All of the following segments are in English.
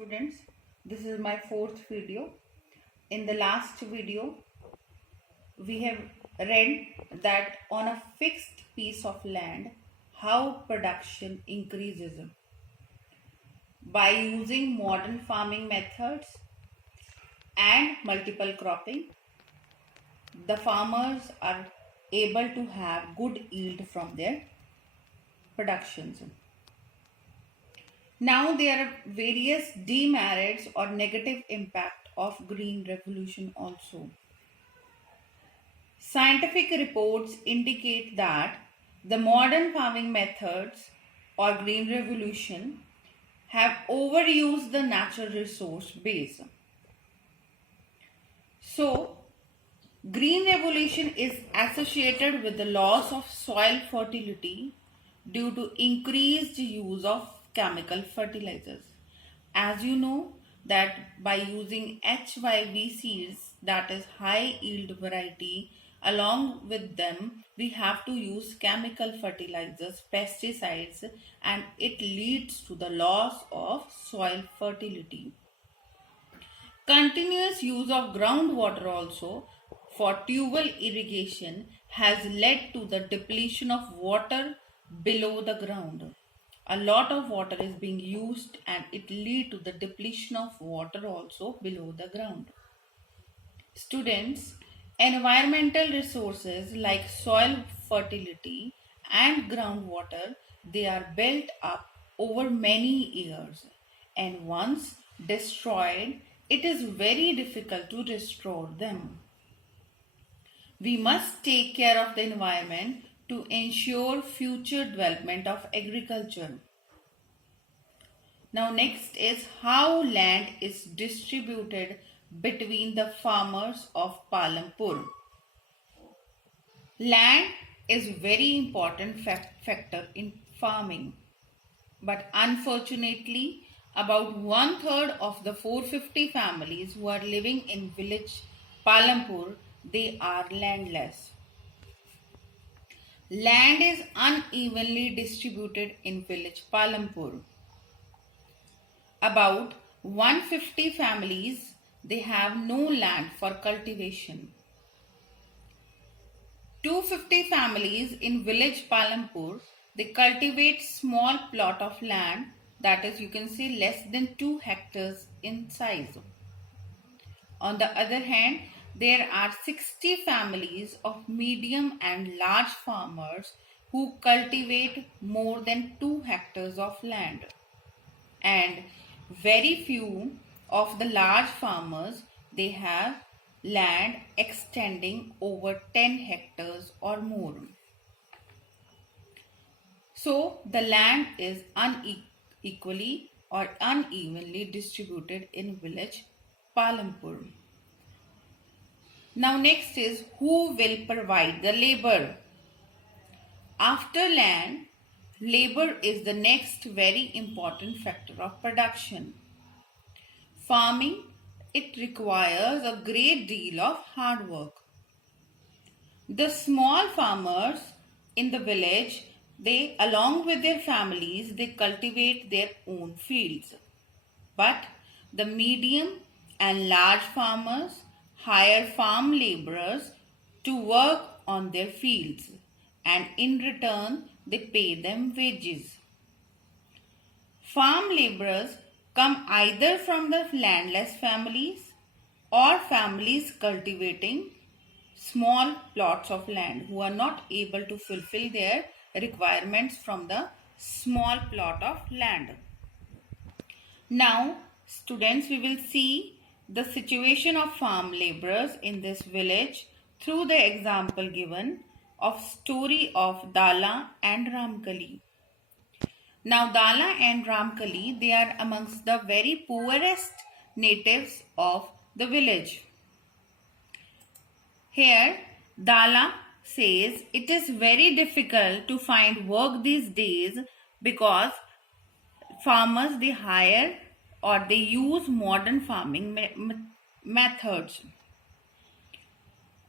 Students, this is my fourth video. In the last video, we have read that on a fixed piece of land, how production increases by using modern farming methods and multiple cropping. The farmers are able to have good yield from their productions. Now there are various demerits or negative impact of green revolution also. Scientific reports indicate that the modern farming methods or green revolution have overused the natural resource base. So, green revolution is associated with the loss of soil fertility due to increased use of chemical fertilizers. As you know that by using HYV seeds, that is high yield variety, along with them we have to use chemical fertilizers, pesticides, and it leads to the loss of soil fertility. Continuous use of groundwater also for tubal irrigation has led to the depletion of water below the ground. A lot of water is being used and it leads to the depletion of water also below the ground. Students, environmental resources like soil fertility and groundwater, they are built up over many years, and once destroyed, it is very difficult to restore them. We must take care of the environment to ensure future development of agriculture. Now next is how land is distributed between the farmers of Palampur. Land is very important factor in farming, but unfortunately about 1/3 of the 450 families who are living in village Palampur, they are landless. Land is unevenly distributed in village Palampur. About 150 families, they have no land for cultivation. 250 families in village Palampur, they cultivate small plot of land, that is, you can see less than 2 hectares in size. On the other hand, there are 60 families of medium and large farmers who cultivate more than 2 hectares of land. And very few of the large farmers, they have land extending over 10 hectares or more. So the land is unequally or unevenly distributed in village Palampur. Now next is who will provide the labor. After land, labor is the next very important factor of production. Farming, it requires a great deal of hard work. The small farmers in the village, they along with their families, they cultivate their own fields. But the medium and large farmers hire farm laborers to work on their fields, and in return they pay them wages. Farm laborers come either from the landless families or families cultivating small plots of land who are not able to fulfill their requirements from the small plot of land. Now, students, we will see the situation of farm laborers in this village through the example given of story of Dala and Ramkali. Now, Dala and Ramkali, they are amongst the very poorest natives of the village. Here, Dala says it is very difficult to find work these days because farmers, they hire or they use modern farming methods.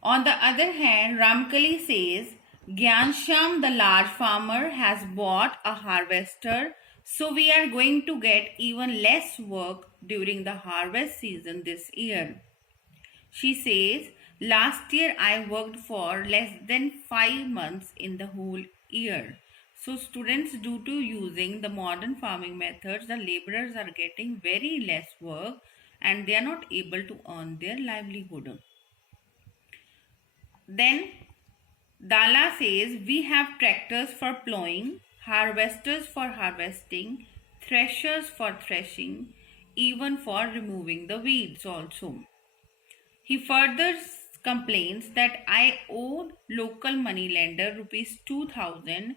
On the other hand, Ramkali says Gyansham, the large farmer, has bought a harvester, so we are going to get even less work during the harvest season this year. She says, last year I worked for less than 5 months in the whole year. So, students, due to using the modern farming methods, the laborers are getting very less work and they are not able to earn their livelihood. Then Dala says, we have tractors for plowing, harvesters for harvesting, threshers for threshing, even for removing the weeds also. He further complains that I owed local moneylender rupees 2000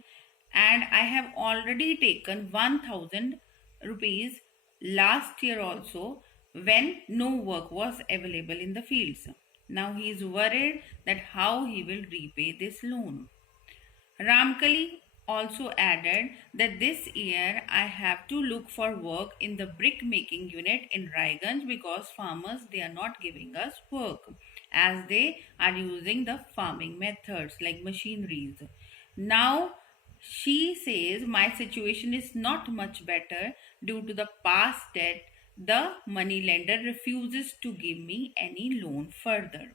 and I have already taken 1000 rupees last year also when no work was available in the fields. Now he is worried that how he will repay this loan. Ramkali also added that this year I have to look for work in the brick making unit in Raiganj because farmers they are not giving us work as they are using the farming methods like machineries. Now she says my situation is not much better due to the past debt. The money lender refuses to give me any loan further.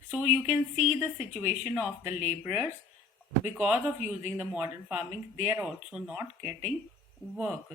So you can see the situation of the laborers because of using the modern farming, they are also not getting work.